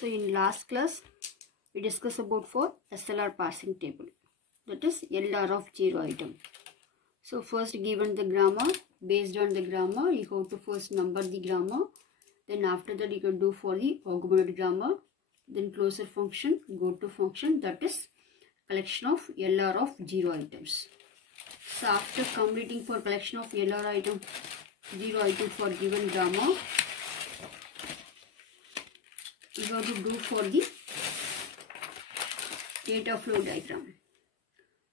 So in last class, we discussed about for SLR parsing table, that is LR of 0 item. So first given the grammar, based on the grammar, you have to first number the grammar. Then after that you can do for the augmented grammar. Then closure function, go to function, that is collection of LR of 0 items. So after completing for collection of LR item, 0 item for given grammar, you have to do for the data flow diagram.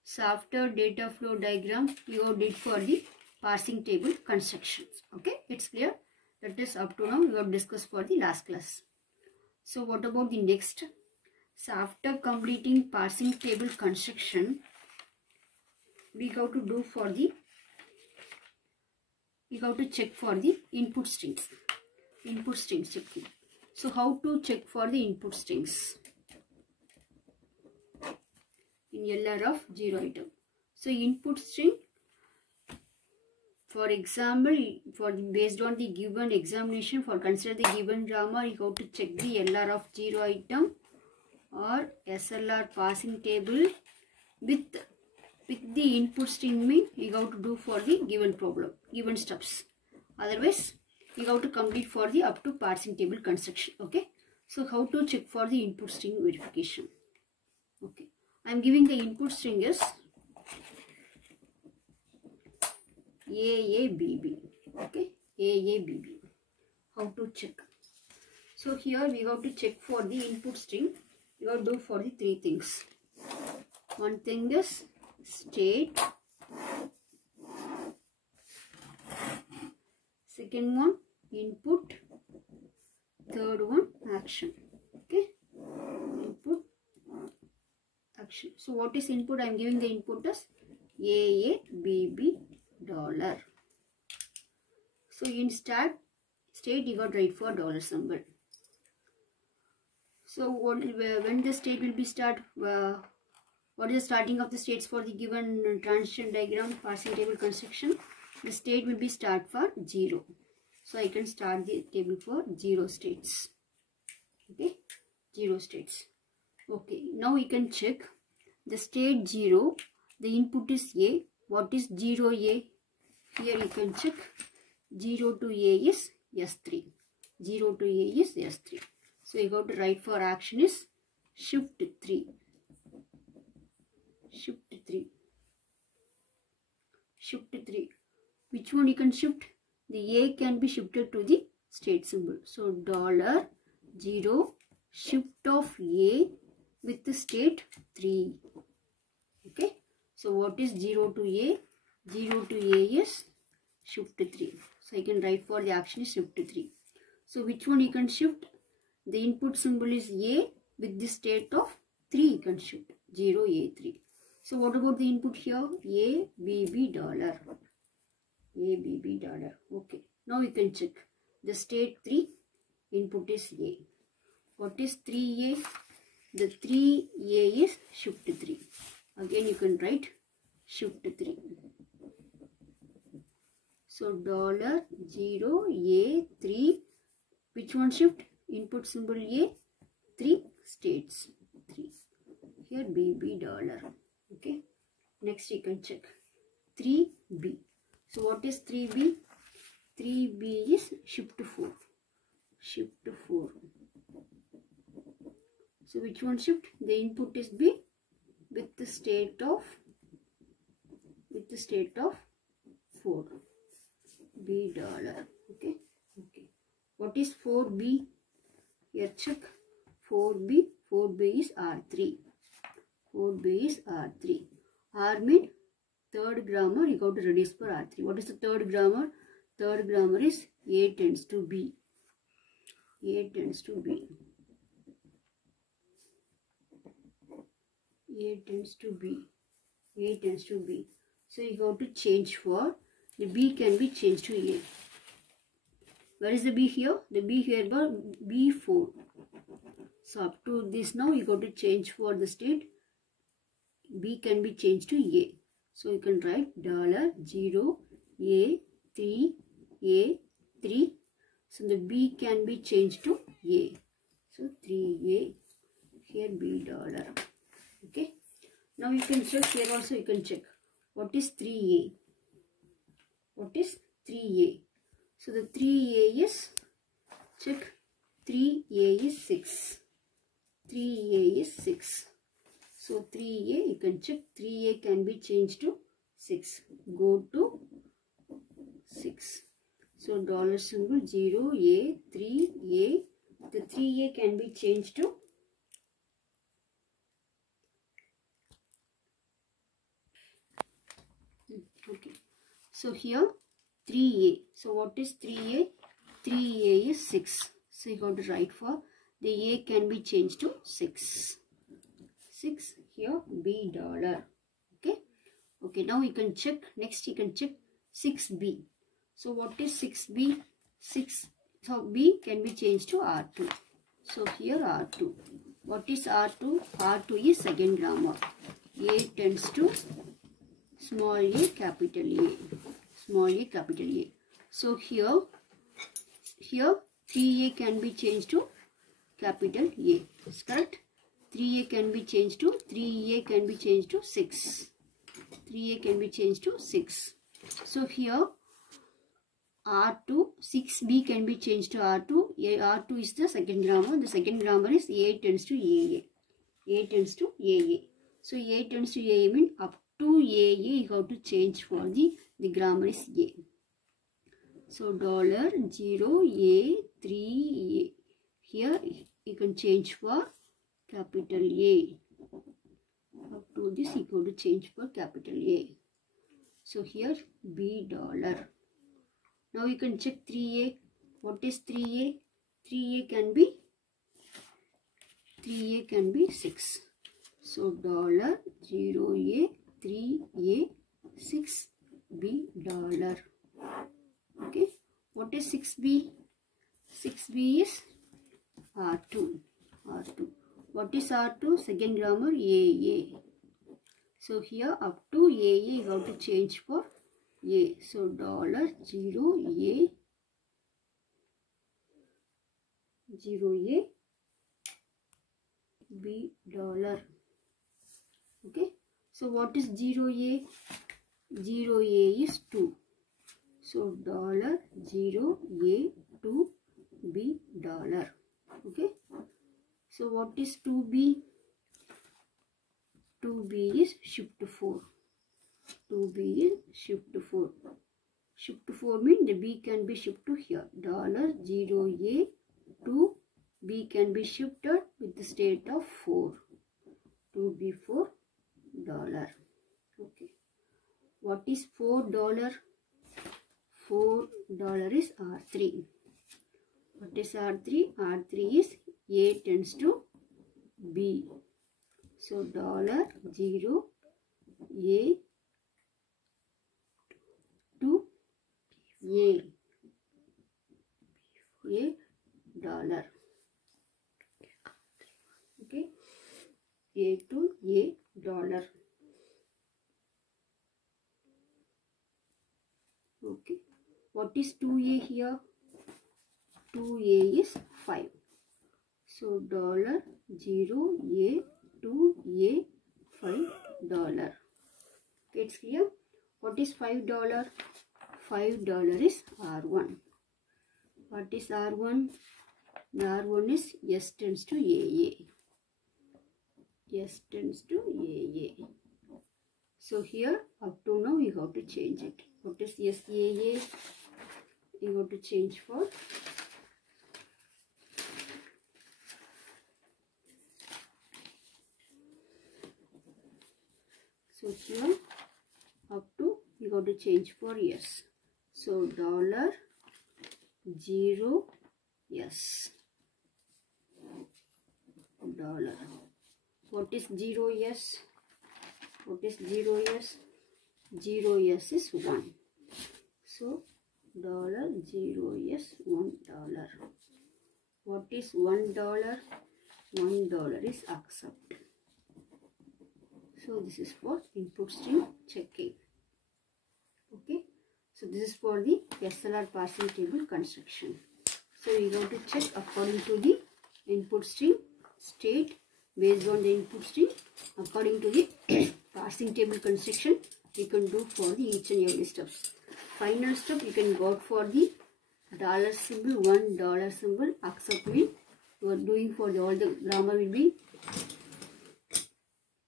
So after data flow diagram, you have did for the parsing table constructions. Okay, it's clear. That is up to now we have discussed for the last class. So what about the next? So after completing parsing table construction, we have to do for the, we have to check for the input strings. Input strings checking. So how to check for the input strings in LR of 0 item? So input string, for example, based on the given examination, for consider the given grammar, you have to check the LR of 0 item or SLR parsing table with the input string mean you have to do for the given problem, given steps. Otherwise, you have to complete for the up to parsing table construction. Okay. So how to check for the input string verification? Okay. I am giving the input string as AABB. Okay. AABB. How to check? So here we have to check for the input string. You have to do for the three things. One thing is state. Second one input. Third one action. Okay. Input, action. So what is input? I am giving the input as AABB $. So in state you got write for dollar symbol. So when the state will be start? What is the starting of the states for the given transition diagram parsing table construction? The state will be start for 0. So I can start the table for 0 states. Okay, 0 states. Okay, now we can check the state 0. The input is A. What is 0A? Here you can check 0 to A is S3. 0 to A is S3. So you got to write for action is shift 3. Shift 3. Shift 3. Which one you can shift? The A can be shifted to the state symbol. So $0 shift of A with the state 3. Okay. So what is 0 to A? 0 to A is shift 3. So I can write for the action is shift 3. So which one you can shift? The input symbol is A with the state of 3 you can shift. 0 A3. So what about the input here? ABB $. ABB $. Okay. Now we can check. The state 3 input is A. What is 3A? The 3A is shift 3. Again you can write shift 3. So $0 A3. Which one shift? Input symbol A. 3 states 3. Here BB $. Okay. Next you can check 3B. So what is 3B? 3B is shift 4. Shift 4. So which one shift? The input is B with the state of 4. B $. Okay. Okay. What is 4B? Here check 4B. 4B is R3. 4B is R3. R means third grammar you got to reduce for R3. What is the third grammar? Third grammar is A tends to B. A tends to B. A tends to B. A tends to B. So you have to change for the B can be changed to A. Where is the B here? The B here is B4. So up to this now you got to change for the state. B can be changed to A. So you can write $0 A3 A3. So the B can be changed to A. So 3A, here B dollar. Okay. Now you can check here also, you can check what is 3A. What is 3A? So the 3A is, check, 3A is 6. 3A is 6. So 3A, you can check, 3A can be changed to 6. Go to 6. So dollar symbol 0A, 3A. The 3A can be changed to okay. So here 3A. So what is 3A? 3A is 6. So you got to write for the A can be changed to 6. 6 here B dollar. Okay. Okay. Now you can check. Next you can check 6B. So what is 6B? 6. So B can be changed to R2. So here R2. What is R2? R2 is second grammar. A tends to small a capital A. Small a capital A. So here 3A can be changed to capital A. Is correct? 3A can be changed to 3A can be changed to 6. 3A can be changed to 6. So here R2, 6B can be changed to R2. R2 is the second grammar. The second grammar is A tends to AA. A tends to AA. So A tends to AA means up to AA you have to change for the grammar is A. So dollar 0A 3A. Here you can change for capital A. Up to this you have to change for capital A. So here B dollar. Now you can check 3A. What is 3A? 3A can be 6. So dollar 0A 3A 6B dollar. Okay. What is 6B? 6B is R2. R2. What is R2? Second grammar AA. So here up to AA you have to change for A. So dollar 0A 0A B dollar. Okay. So what is 0A? 0A is 2. So dollar 0A 2 B dollar. Okay. So what is 2B? 2B is shift 4. 2B is shift 4. Shift 4 means the B can be shifted to here. Dollar 0A 2 B can be shifted with the state of 4. 2B 4 dollar. Okay. What is $4? $4 is R3. What is R3? R3 is A tends to B. So dollar 0 A to A dollar. Okay. A to A dollar. Okay. What is 2A here? 2A is 5. So dollar 0A to A $5. Okay, it's clear. What is $5? $5 is R1. What is R1? The R1 is S tends to AA. S tends to AA. So here up to now you have to change it. What is SAA? You have to change for so here up to you got to change for S. So dollar 0 S dollar. What is 0 S? What is 0 S? 0 S is 1. So dollar 0 S $1. What is $1? $1 is accept. So this is for input stream checking. Okay. So this is for the SLR passing table construction. So we have to check according to the input string, state. Based on the input string, according to the parsing table construction, we can do for the each and every steps. Final step, you can go for the dollar symbol, $1 symbol, accept me. You are doing for the, all the grammar will be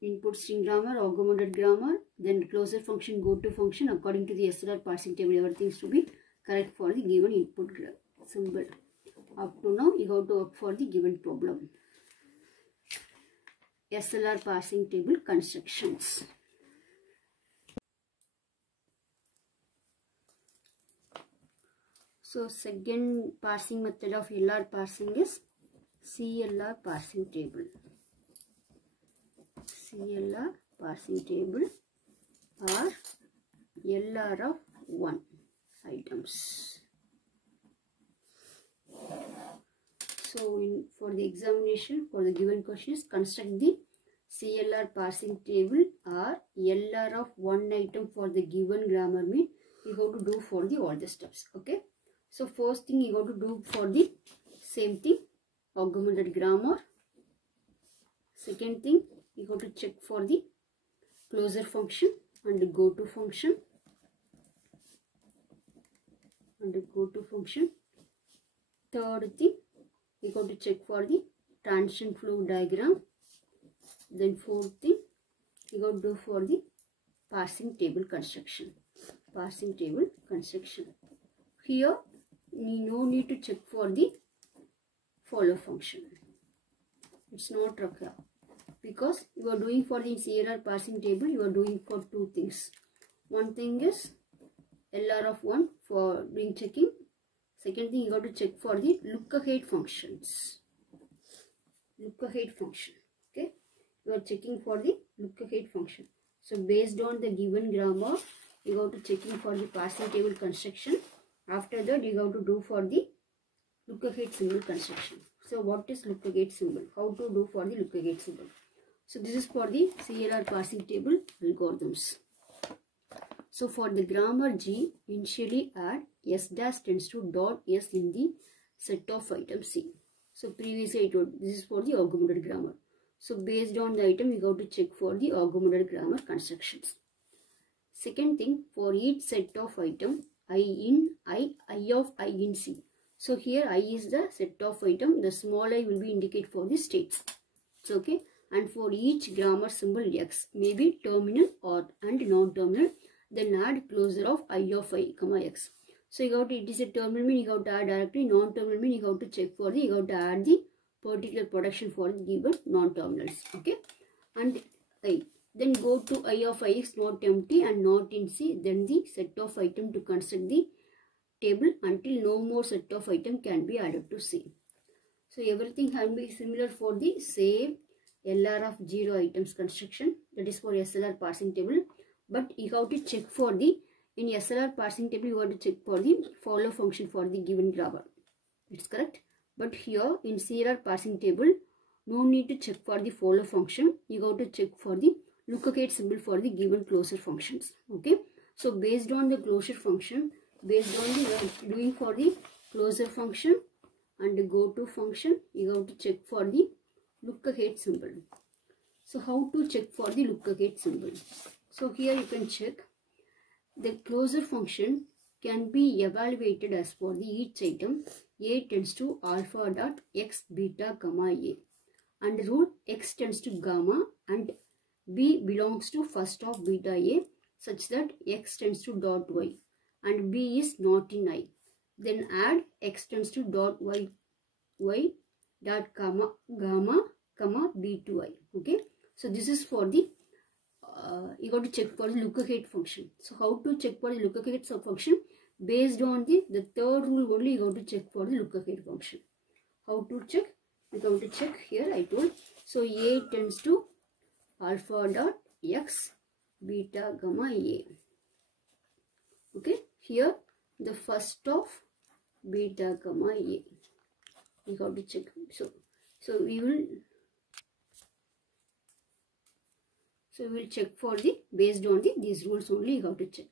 input string grammar, augmented grammar, then closure function, go to function. According to the SLR parsing table, everything is to be correct for the given input symbol. Up to now, you have to work for the given problem. SLR parsing table constructions. So second parsing method of LR parsing is CLR parsing table. CLR parsing table or LR of 1 items. So for the examination, for the given questions, construct the CLR parsing table or LR of 1 item for the given grammar mean you have to do for the all the steps. Okay. So first thing you have to do for the same thing, augmented grammar. Second thing, you have to check for the closure function and the go to function. Third thing, you have to check for the transition flow diagram. Then fourth thing, you have to do for the parsing table construction. Here, no need to check for the follow function. It's not required because you are doing for the CLR parsing table. You are doing for two things. One thing is LR of 1 for doing checking. Second thing, you have to check for the look ahead functions. Okay, you are checking for the look ahead function. So based on the given grammar, you have to checking for the parsing table construction. After that, you have to do for the look ahead symbol construction. So what is look ahead symbol? How to do for the look ahead symbol? So this is for the CLR parsing table algorithms. So for the grammar G, initially add S dash tends to dot S in the set of item C. So previously I told this is for the augmented grammar. So based on the item, you have to check for the augmented grammar constructions. Second thing, for each set of item, I in I of I in C. So here I is the set of item, the small I will be indicate for the states. It's okay. And for each grammar symbol X, maybe terminal or and non-terminal, then add closure of I of I, comma X. So you have to, it is a terminal mean you have to add directly, non-terminal mean you have to check for the, you have to add the particular production for the given non-terminals. Okay. And I. Then go to I of I is not empty and not in C, then the set of item to construct the table until no more set of item can be added to C. So everything can be similar for the same LR of 0 items construction, that is for SLR parsing table. But you have to check for the, in SLR parsing table you have to check for the follow function for the given grammar. It's correct. But here in CLR parsing table, no need to check for the follow function. You have to check for the look ahead symbol for the given closure functions. Okay. So based on the closure function, based on the doing for the closure function and the go to function, you have to check for the look ahead symbol. So how to check for the look ahead symbol? So here you can check the closure function can be evaluated as for the each item A tends to alpha dot X beta comma A, and rule X tends to gamma and B belongs to first of beta A such that X tends to dot Y and B is not in I. Then add X tends to dot Y dot gamma comma B to I. Okay. So this is for the you got to check for the look ahead function. So how to check for the look ahead function? Based on the third rule only you got to check for the look ahead function. How to check? You got to check here I told. So A tends to alpha dot X beta gamma A. Okay. Here the first of beta gamma A. You got to check. So we will check for the based on these rules only you have to check.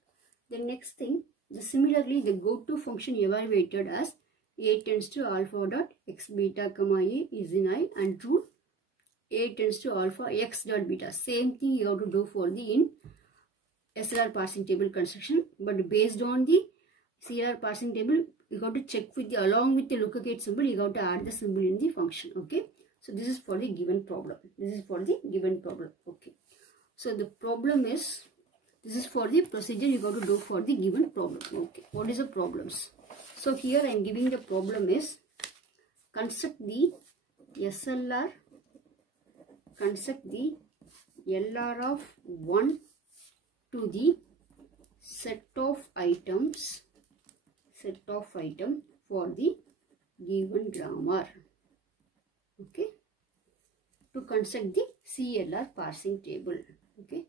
The next thing, similarly the go to function evaluated as A tends to alpha dot x beta comma A is in I, and true A tends to alpha x dot beta. Same thing you have to do for the in SLR parsing table construction, but based on the CLR parsing table, you have to check with the, along with the lookup symbol, you have to add the symbol in the function. Okay, so this is for the given problem. This is for the given problem. Okay, so the problem is, this is for the procedure you have to do for the given problem. Okay, what is the problems? So here I am giving the problem is, construct the SLR, construct the LR of 1 to the set of items for the given grammar. Okay, to construct the CLR parsing table. Okay,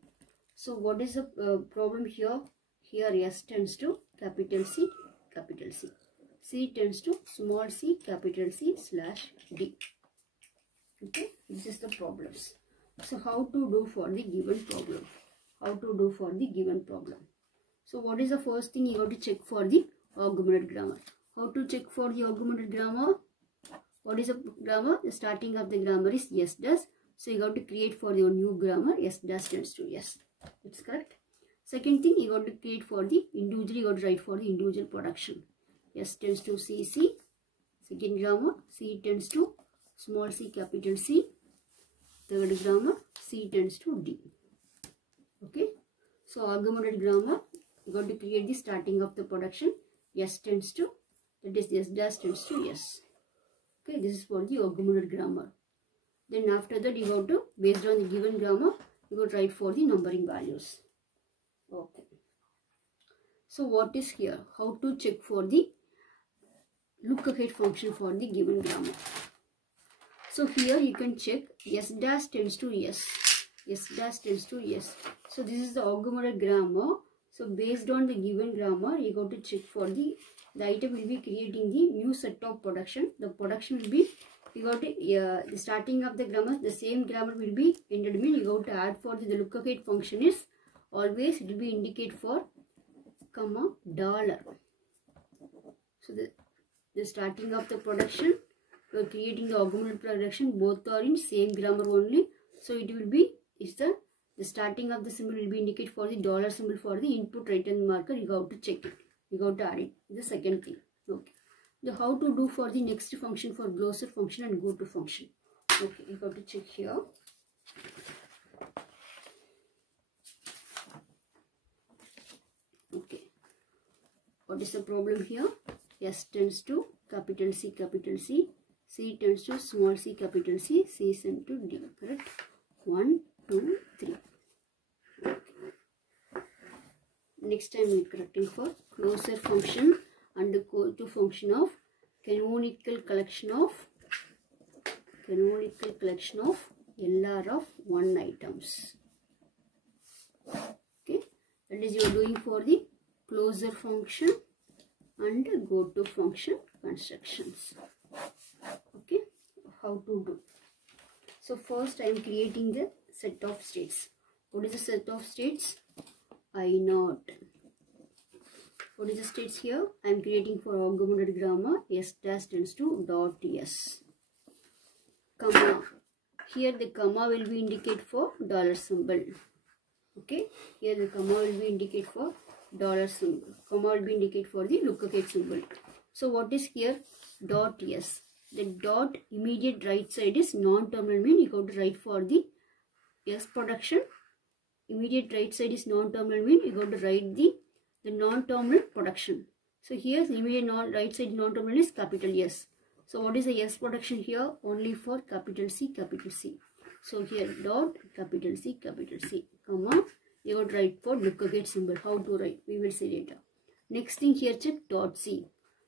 so what is the problem here? Here S tends to capital C, C tends to small c, capital C slash D. Okay, this is the problems. So how to do for the given problem? How to do for the given problem? So what is the first thing you have to check for the augmented grammar? How to check for the augmented grammar? What is the grammar? The starting of the grammar is yes does. So you have to create for your new grammar yes does tends to yes. It's correct. Second thing, you got to create for the individual, you got to write for the individual production. S tends to CC. Second grammar, C tends to small c, capital C. Third grammar, C tends to D. Okay. So augmented grammar, you got to create the starting of the production. S tends to, that is S dash tends to yes. Okay, this is for the augmented grammar. Then after that, you got to, based on the given grammar, you got to write for the numbering values. Okay. So what is here? How to check for the look ahead function for the given grammar? So here you can check S dash tends to yes. S dash tends to yes. So this is the augmented grammar. So based on the given grammar, you got to check for the item will be creating the new set of production. The production will be, you got to the starting of the grammar, the same grammar will be ended mean you got to add for the look ahead function is always it will be indicate for comma dollar. So the starting of the production, we are creating the augmented production, both are in same grammar only. So it will be, is the starting of the symbol will be indicate for the dollar symbol for the input right hand marker. You got to check it. You got to add it. The second thing. Okay. The how to do for the next function for glosser function and go to function. Okay, you got to check here. Okay. What is the problem here? S tends to capital C, C tends to small c, capital C, C tends to D. Correct? 1, 2, 3. Okay. Next time we are correcting for closure function and the go to function of canonical collection of LR of 1 items. Okay, that is you are doing for the closure function and go to function constructions. Okay, how to do? So first I am creating the set of states. What is the set of states? I0. What is the states here? I am creating for augmented grammar. S dash tends to dot S. Comma. Here the comma will be indicate for dollar symbol. Okay. Here the comma will be indicate for dollar symbol. Comma will be indicate for the look ahead symbol. So what is here? Dot S. The dot immediate right side is non-terminal mean you got to write for the S production. Immediate right side is non-terminal mean you got to write the non-terminal production. So here the immediate right side non-terminal is capital S. So what is the S production here? Only for capital C. So here dot capital C, comma, you got to write for look ahead symbol. How to write? We will see later. Next thing here check dot C.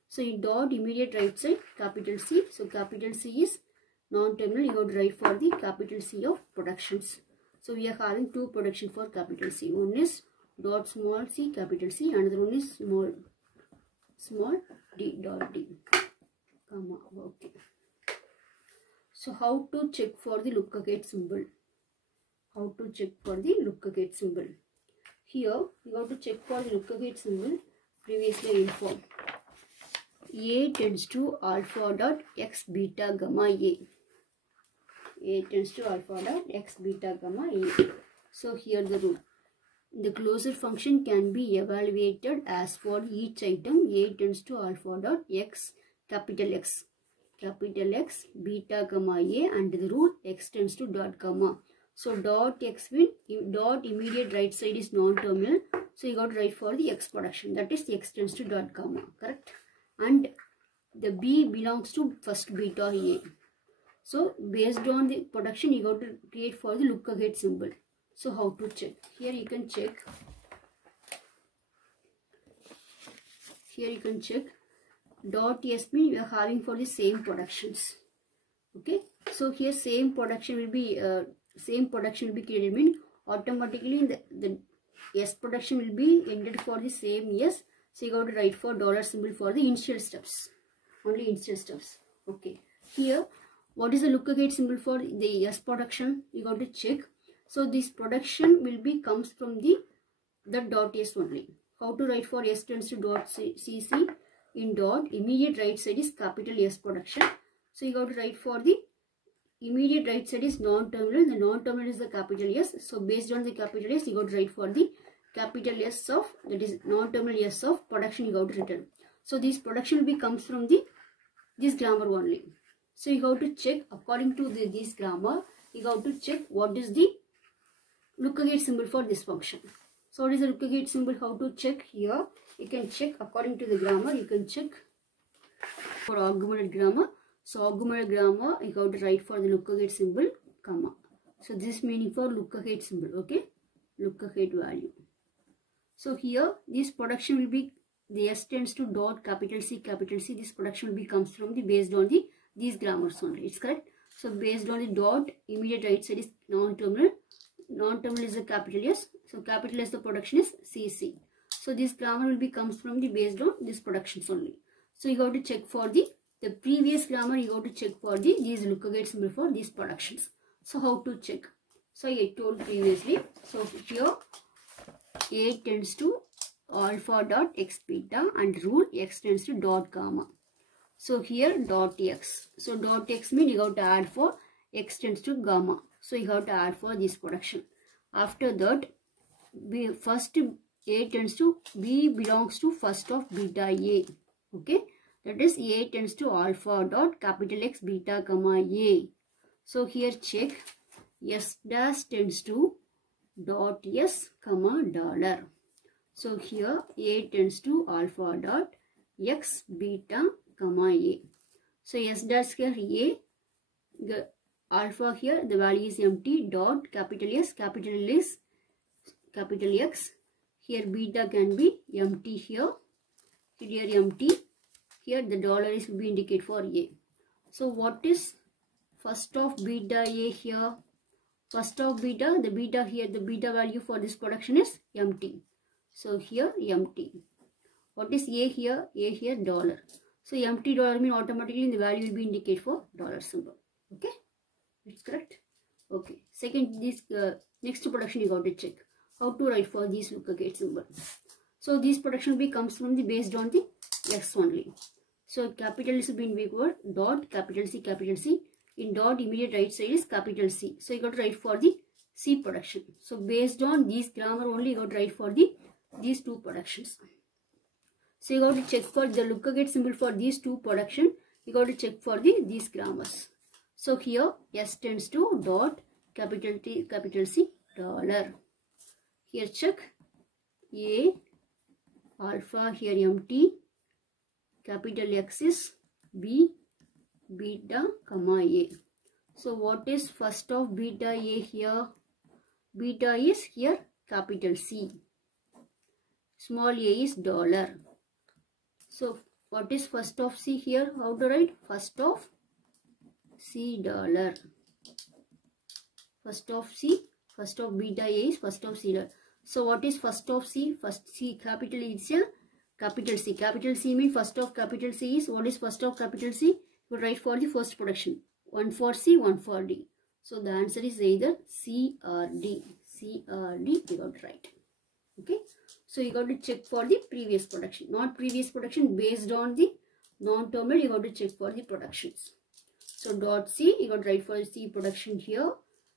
So in dot immediate right side capital C. So capital C is non-terminal. You got to write for the capital C of productions. So we are having two production for capital C. One is dot small c, capital C. Another one is small d dot D. Comma. Okay. So how to check for the look ahead symbol? How to check for the look ahead symbol? Here you have to check for the look ahead symbol previously informed. A tends to alpha dot x beta gamma A. A tends to alpha dot x beta gamma A. So here the rule. The closure function can be evaluated as for each item A tends to alpha dot x capital X beta gamma A, and the rule x tends to dot gamma. So dot x will dot immediate right side is non-terminal. So you got to write for the x production, that is x tends to dot gamma, correct? And the B belongs to first beta A. So based on the production you got to create for the look ahead symbol. So how to check? Here you can check. Dot S means we are having for the same productions. Okay. So here same production will be created, mean automatically the S production will be ended for the same S. So you got to write for dollar symbol for the initial steps. Only initial steps. Okay. Here what is the look ahead symbol for the S production? You got to check. So this production will be comes from the dot S only. How to write for S tends to dot CC? In dot immediate right side is capital S production. So you got to write for the immediate right side is non-terminal. The non-terminal is the capital S. So based on the capital S, you got to write for the capital S of, that is non-terminal S of production you got to return. So this production will be comes from this grammar only. So you have to check according to this grammar. You have to check what is the look ahead symbol for this function. So what is the look ahead symbol? How to check? Here you can check according to the grammar. You can check for augmented grammar. So augmented grammar you have to write for the look ahead symbol, comma. So this meaning for look ahead symbol. Okay, look ahead value. So here this production will be the S tends to dot capital C. This production will be comes from the based on the these grammars only. It's correct. So based on the dot immediate right side is non-terminal. Non-terminal is the capital S. So capital S the production is CC. So this grammar will be comes from the based on this productions only. So you have to check for the previous grammar. You have to check for these look ahead symbol for these productions. So how to check? So I told previously. So here A tends to alpha dot x beta and rule x tends to dot gamma. So here dot x. So dot x means you have to add for x tends to gamma. So you have to add for this production. After that, first A tends to B belongs to first of beta A. Okay, that is A tends to alpha dot capital X beta comma A. So here check S dash tends to dot S comma dollar. So here A tends to alpha dot X beta comma A. So S dash here A, the alpha here the value is empty, dot capital S, capital is capital X. Here beta can be empty here empty. Here the dollar is will be indicate for A. So what is first of beta A here? First of beta, the beta here, the beta value for this production is empty. So here empty. What is A here? A here dollar. So empty dollar means automatically the value will be indicate for dollar symbol. Okay, it's correct. Okay. Second, this next production you got to check how to write for this look ahead symbol. So this production will be comes from the based on the X only. So capital is being backward dot capital C. In dot immediate right side is capital C. So you got to write for the C production. So based on this grammar only you got to write for these two productions. So you got to check for the look ahead symbol for these two production. You got to check for these grammars. So here S tends to dot capital T capital C dollar. Here check A alpha here empty, capital X is B beta comma A. So what is first of beta A here? Beta is here capital C. Small a is dollar. So what is first of C here? How to write? First of C dollar. First of C. First of beta A is first of C dollar. So what is first of C? First C capital is a capital C. Capital C means first of capital C is, what is first of capital C? You write for the first production. One for C, one for D. So the answer is either C or D. C or D you got to write. Okay. So you got to check for the previous production. Not previous production, based on the Non-terminal, you got to check for the productions. So dot C, you got to write for C production here.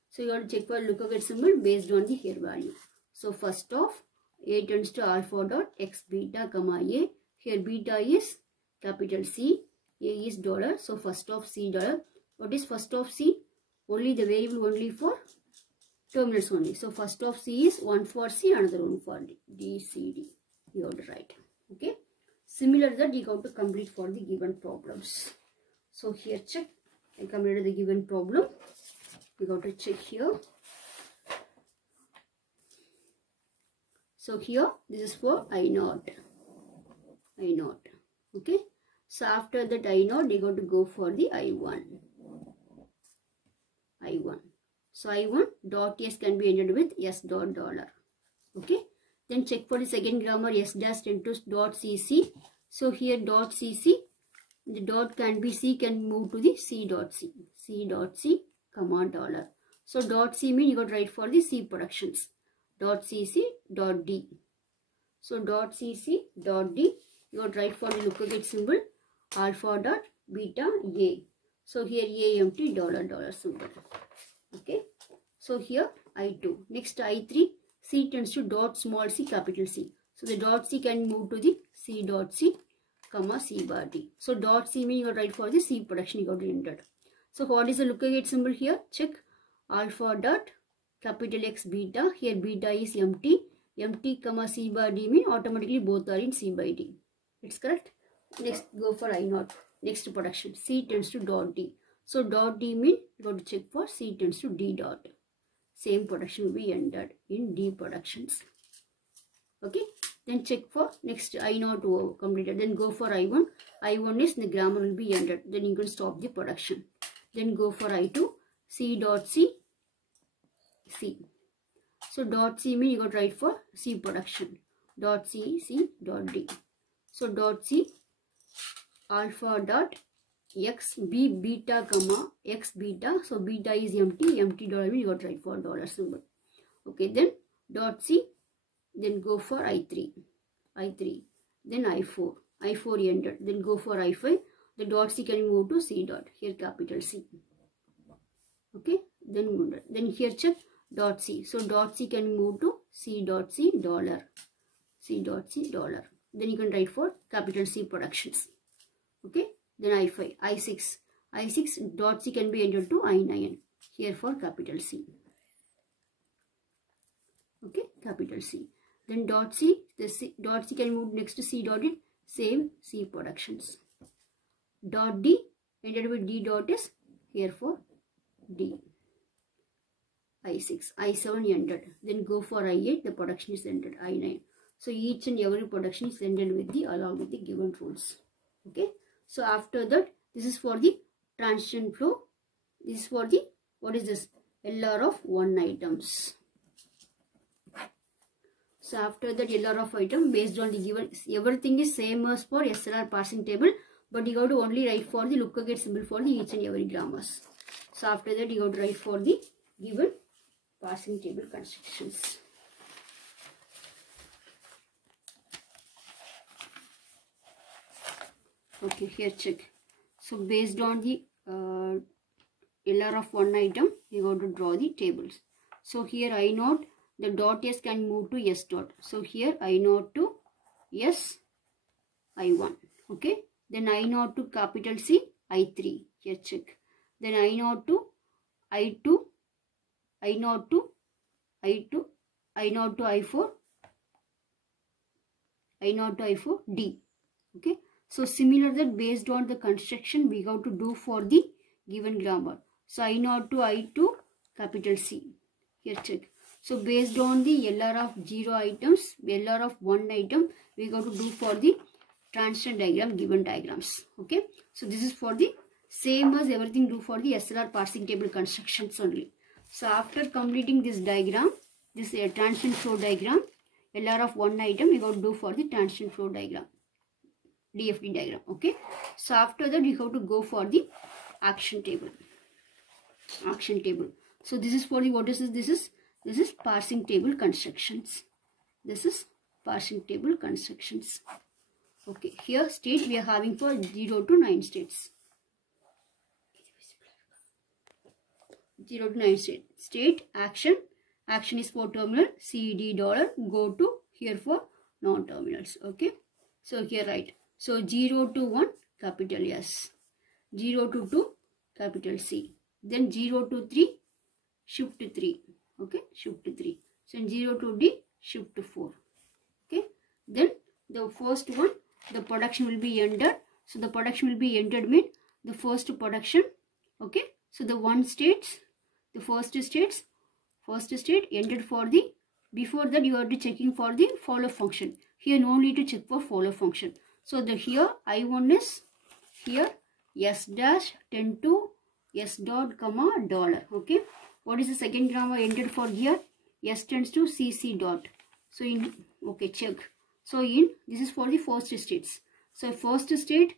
So you got to check for lookup gate symbol based on the here value. So first off, A tends to alpha dot X beta comma A. Here beta is capital C, A is dollar. So first of C dollar. What is first of C? Only the variable only for terminals only. So first of C is one for C, another one for D. D, C, D. You have to write. Okay. Similar to that, you have to complete for the given problems. So here check. I completed the given problem. You got to check here. So here this is for I0. I0. Okay. So after that I0, you got to go for the I1. I1. So I1 dot S can be entered with S dot dollar. Okay. Then check for the second grammar S dash into dot CC. So here dot CC, the dot can be C can move to the C dot C. C dot C comma dollar. So dot C mean you got to write for the C productions. Dot CC dot D. So dot CC dot D, you got to write for the lookup gate symbol alpha dot beta A. So here A empty dollar symbol. Okay. So here I2. Next I3, C tends to dot small c capital C. So the dot C can move to the C dot C comma C bar D. So dot C means you got to write for the C production you got to enter. So what is the lookup gate symbol here? Check alpha dot capital X beta. Here beta is empty. Empty comma C bar D mean automatically both are in C by D. It's correct. Next go for I0. Next production. C tends to dot D. So dot D mean you got to check for C tends to D dot. Same production will be entered in D productions. Okay. Then check for next I0 completed. Then go for I1. I1 is the grammar will be entered. Then you can stop the production. Then go for I2. C dot C. C. So dot C mean you got to write for C production. Dot C, C dot D. So dot C alpha dot X B beta comma X beta. So beta is empty. Empty dollar mean you got to write for dollar symbol. Okay. Then dot C. Then go for I3. I3. Then I4. I4 entered. Then go for I5. The dot C can move to C dot. Here capital C. Okay. Then here check dot C. So dot C can move to C dot C dollar. C dot C dollar. Then you can write for capital C productions. Okay. Then I5. I6. I6 dot C can be entered to I9. Here for capital C. Okay. Capital C. Then dot C. Dot C can move next to C dot D. Same C productions. Dot D entered with D dot S. Here for D. I6. I7 entered. Then go for I8. The production is entered. I9. So each and every production is entered with the along with the given rules. Okay. So after that, this is for the transition flow. This is for the what is this? LR of 1 items. So after that LR of item based on the given, everything is same as for SLR parsing table, but you have to only write for the lookup gate symbol for the each and every grammars. So after that you have to write for the given parsing table constructions. Okay, here check. So based on the LR of 1 item, you have to draw the tables. So here I0, the dot S can move to S dot. So here I0 to S, I1. Okay. Then I0 to capital C, I3. Here check. Then I0 to I2, I0 to I2, I0 to I4, I0 to I4, D. Okay. So similar that based on the construction we have to do for the given grammar. So I0 to I2, capital C. Here check. So based on the LR of 0 items, LR of 1 item, we got to do for the transition diagram, given diagrams. Okay. So this is for the same as everything do for the SLR parsing table constructions only. So after completing this diagram, this transition flow diagram, LR of 1 item, we got to do for the transition flow diagram. DFD diagram. Okay. So after that you have to go for the action table. Action table. So this is for the what is this? This is parsing table constructions. This is parsing table constructions. Okay, here state we are having for 0 to 9 states. 0 to 9 state. State action. Action is for terminal. CD dollar. Go to here for non-terminals. Okay. So here write. So 0 to 1 capital S. 0 to 2 capital C. Then 0 to 3 shift to 3. Okay. Shift to 3. So 0 to D shift to 4. Okay. Then the first one, the production will be entered. So the production will be entered mean the first production. Okay. So the first state entered for the, before that you are checking for the follow function. Here no need to check for follow function. So the here I1 is here S dash tend to S dot comma dollar. Okay. What is the second grammar entered for here? S tends to CC dot. So in, okay, check. So in, this is for the first states. So first state,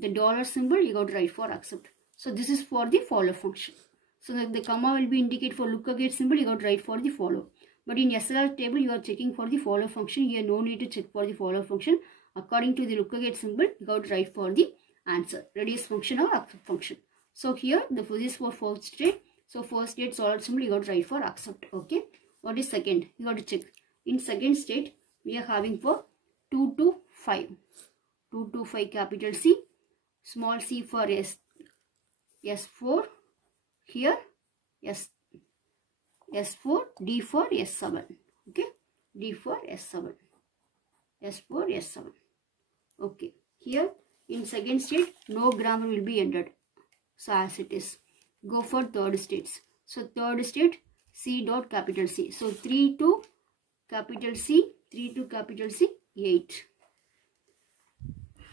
the dollar symbol you got to write for accept. So this is for the follow function. So the comma will be indicate for look ahead symbol, you got to write for the follow. But in SLR table, you are checking for the follow function. Here no need to check for the follow function. According to the look ahead symbol, you got to write for the answer, radius function or accept function. So here this is for first state. So first state solid symbol you got to write for accept. Okay. What is second? You got to check. In second state, we are having for 2 to 5. 2 to 5 capital C. Small c for S4. Here S4, D for S7. Okay. D for S7. S4, S7. Okay. Here in second state, no grammar will be entered. So as it is. Go for third states. So third state, C dot capital C. So 3 to capital C, 8.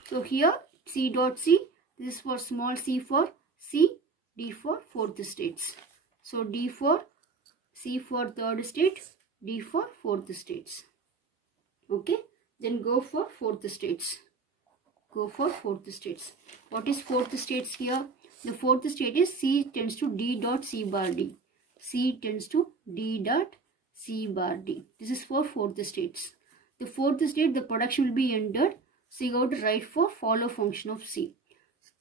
So here C dot C, this is for small c for C, D for fourth states. So D for C for third state, D for fourth states. Okay. Then go for fourth states. Go for fourth states. What is fourth states here? The fourth state is C tends to D dot C bar D. C tends to D dot C bar D. This is for fourth states. The fourth state, the production will be entered. So you got to write for follow function of C.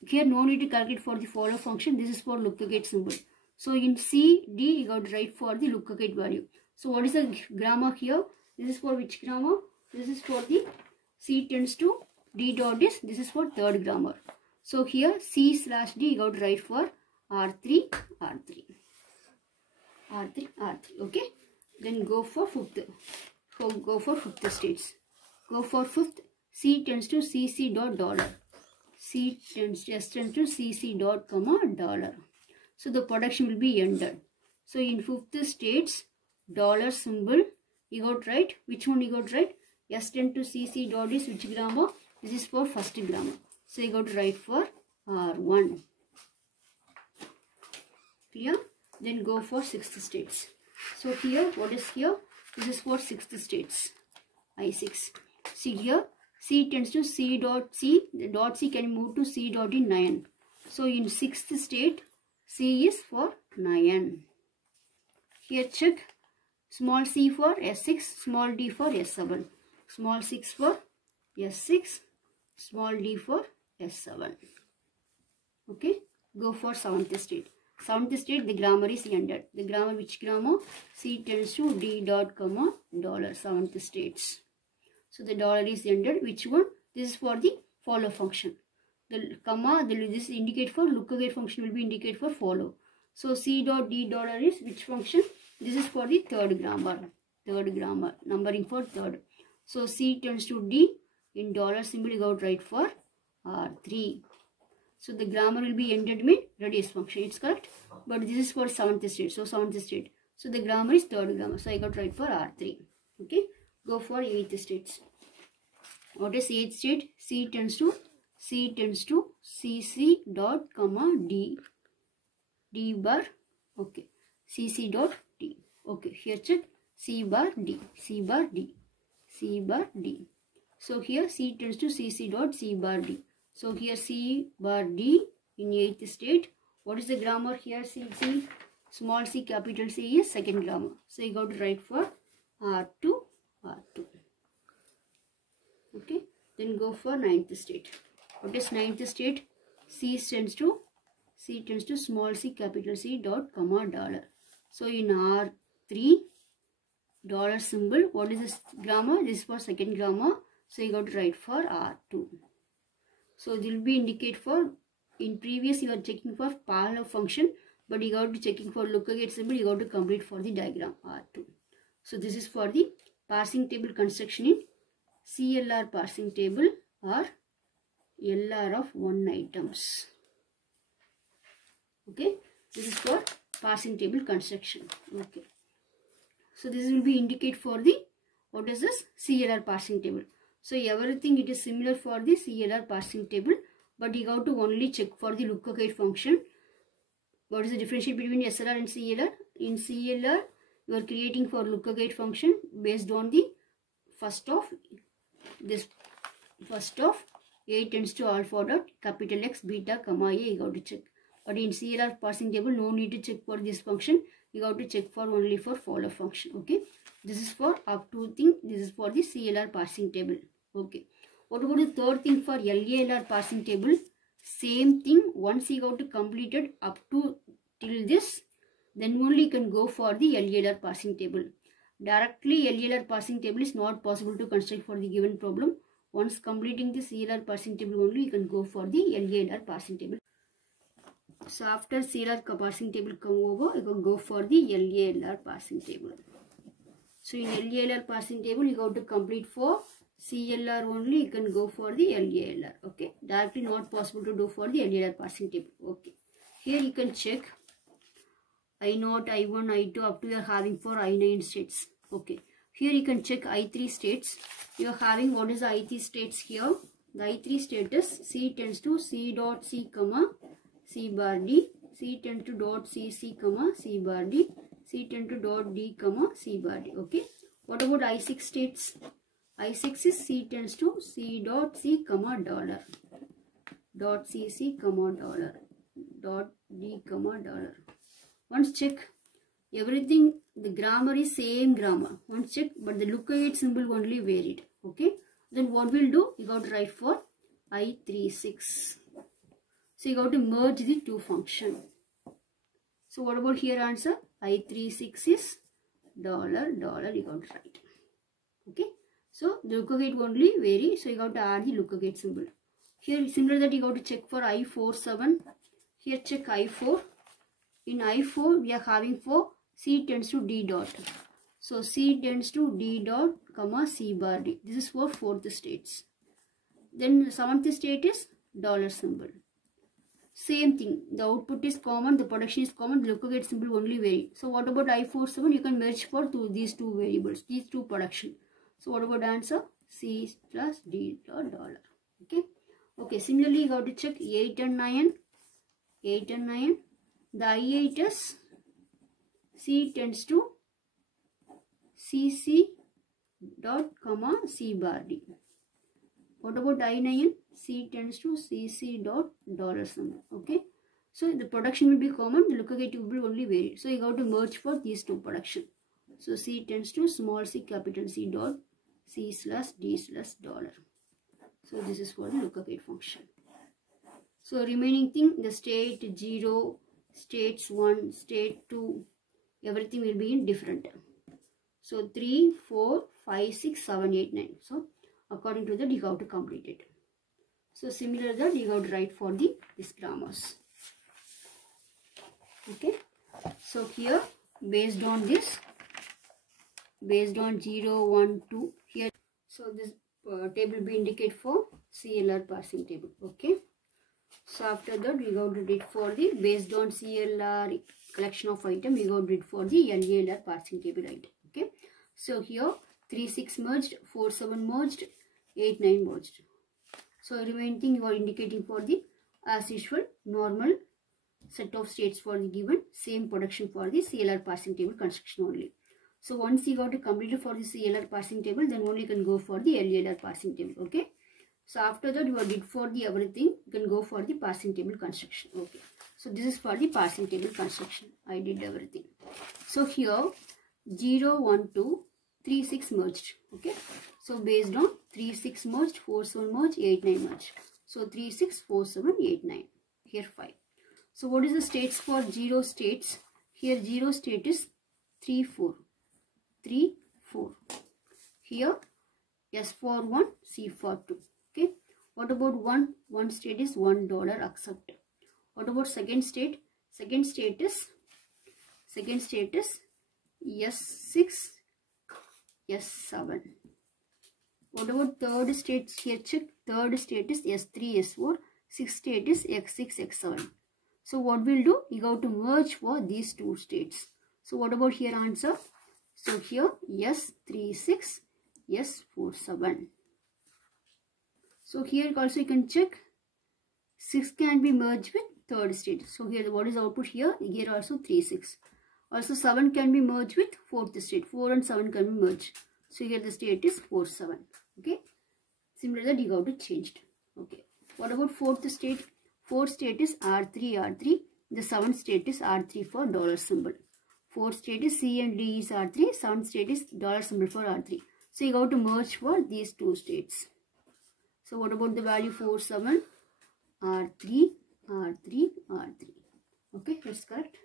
Here no need to calculate for the follow function. This is for look ahead symbol. So in C, D, you got to write for the look ahead value. So what is the grammar here? This is for which grammar? This is for the C tends to D dot is. This is for third grammar. So here C slash D you got to write for R3. Okay. Then go for fifth. Go for fifth states. Go for fifth. C tends to CC dot dollar. C tends to CC dot comma dollar. So the production will be entered. So in fifth states, dollar symbol you got to write. Which one you got to write? S tends to CC dot is which grammar? This is for first grammar. So you got to write for R1. Clear? Then go for sixth states. So here, what is here? This is for sixth states. I6. See here, C tends to C dot C. The dot C can move to C dot in 9. So in sixth state, C is for 9. Here check. Small c for S6, small d for S7. Small 6 for S6, small d for S7. Okay. Go for seventh state. Seventh state, the grammar is ended. The grammar, which grammar? C tends to D dot comma dollar. Seventh states. So the dollar is ended. Which one? This is for the follow function. The comma, this indicate for look ahead function will be indicate for follow. So C dot D dollar is which function? This is for the third grammar. Third grammar. Numbering for third. So C tends to D. In dollar symbol you got to write for R3. So the grammar will be ended with radius function. It's correct. But this is for seventh state. So seventh state. So the grammar is third grammar. So I got to write for R3. Okay. Go for eighth states. What is eighth state? C tends to CC dot comma D. D bar. Okay. CC dot D. Okay. Here check. C bar D. C bar D. C bar D. So here C tends to CC dot C bar D. So here C bar D in eighth state. What is the grammar here? C, small c capital C is second grammar. So you got to write for R2. Okay, then go for ninth state. What is ninth state? C tends to small c capital C dot comma dollar. So in R3 dollar symbol, what is this grammar? This is for second grammar. So you got to write for R2. So it will be indicate for, in previous you are checking for parallel function, but you got to checking for lookup gate symbol, you got to complete for the diagram R2. So this is for the parsing table construction in CLR parsing table or LR of 1 items. Okay, this is for parsing table construction. Okay, so this will be indicate for the, what is this, CLR parsing table. So everything it is similar for the CLR parsing table, but you have to only check for the lookup gate function. What is the differentiate between SLR and CLR? In CLR, you are creating for lookup gate function based on the first of A tends to alpha dot capital X beta comma A, you have to check. But in CLR parsing table, no need to check for this function. You have to check for only for follow function. Okay, this is for up to thing. This is for the CLR parsing table. Okay, what about the third thing for LALR parsing table? Same thing. Once you have to complete it up to till this, then only you can go for the LALR parsing table. Directly LALR parsing table is not possible to construct for the given problem. Once completing the CLR parsing table only, you can go for the LALR parsing table. So after CLR parsing table come over, you can go for the LALR parsing table. So in LALR parsing table, you have to complete for CLR only, you can go for the LALR. Okay, directly not possible to do for the LALR parsing table. Okay, here you can check I0, I1, I2 up to you are having for I9 states. Okay, here you can check I3 states. You are having, what is the I3 states here? The I3 status, C tends to C dot C comma C bar D, C tends to dot C C comma C bar D, C tends to dot D comma C bar D. Okay, what about I6 states? I6 is C tends to C dot C comma dollar, dot C C comma dollar, dot D comma dollar. Once check everything, the grammar is same grammar. Once check, but the lookup gate symbol only varied. Okay, then what we'll do? You got to write for I36. So you got to merge the two function. So what about here answer? I36 is dollar, dollar, you got to write. Okay, so the lookup gate only vary, so you got to add the lookup gate symbol. Here similar that you got to check for I47. Here check I4. In I4 we are having for C tends to D dot. So C tends to D dot comma C bar D. This is for fourth states. Then seventh state is dollar symbol. Same thing, the output is common, the production is common, the lookup gate symbol only vary. So what about I47? You can merge for these two variables, these two production. So what about answer? C plus D dot dollar. Okay. Okay, similarly you have to check 8 and 9. 8 and 9. The I8 is C tends to CC dot comma C bar D. What about I9? C tends to CC dot dollar symbol. Okay, so the production will be common, the lookup gate will only vary. So you have to merge for these two production. So C tends to small c capital C dot C slash D slash dollar. So this is for the lookup gate function. So remaining thing, the state 0, states 1, state 2, everything will be in different. So 3, 4, 5, 6, 7, 8, 9. So according to that you have to complete it. So similar that you have to write for these grammars. Okay. So here based on this, based on 0, 1, 2 here. So this table will be indicate for CLR parsing table. Okay. So after that we have to do it for the based on CLR collection of item, we have to do it for the LALR parsing table item. Okay. So here 3, 6 merged, 4, 7 merged, 8, 9 merged. So remaining thing you are indicating for the as usual normal set of states for the given, same production for the CLR parsing table construction only. So once you got to complete it for the CLR parsing table, then only you can go for the LALR parsing table. Okay. So after that you are did for the everything, you can go for the parsing table construction. Okay. So this is for the parsing table construction. I did everything. So here 0, 1, 2, 3, 6 merged. Okay. So based on 3, 6 merged, 4, 7 merged, 8, 9 merged. So 3, 6, 4, 7, 8, 9. Here 5. So what is the states for 0 states? Here 0 state is 3, 4. 3, 4. Here S for 1, C for 2. Okay. What about 1? 1 state is $1 accept. What about second state? Second state is S6, S7. What about third state? Here check. Third state is S3, S4. Sixth state is X6, X7. So what we'll do? You have to merge for these two states. So what about here answer? So here S36, S47. So here also you can check 6 can be merged with third state. So here what is output here? Here also 3, 6. Also 7 can be merged with fourth state. 4 and 7 can be merged. So here the state is 4, 7. Okay. Similar that you have to change it. Okay. What about fourth state? Fourth state is R3, R3. The seventh state is R3 for dollar symbol. Fourth state is C and D is R3. Seventh state is dollar symbol for R3. So you have to merge for these two states. So what about the value 4, 7? R3, R3, R3. Okay, that's correct.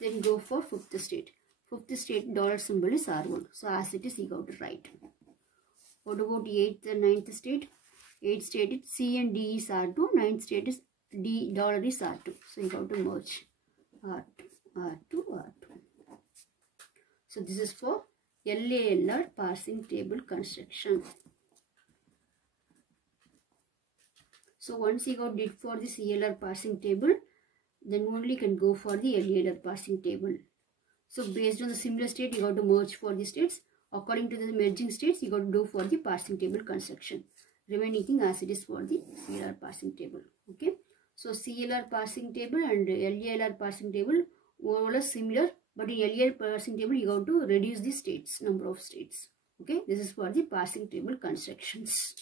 Then go for fifth state. Fifth state dollar symbol is R1. So as it is, you have to write. What about 8th and 9th state? 8th state is C and D is R2. 9th state is D dollar is R2. So you have to merge R2, R2, R2. So this is for LALR parsing table construction. So once you got did for this LALR parsing table, then only can go for the LALR parsing table. So based on the similar state, you got to merge for the states. According to the merging states, you got to do for the parsing table construction. Remaining thing as it is for the CLR parsing table. Okay. So CLR parsing table and LALR parsing table more or less similar, but in LALR parsing table you got to reduce the states, number of states. Okay. This is for the parsing table constructions.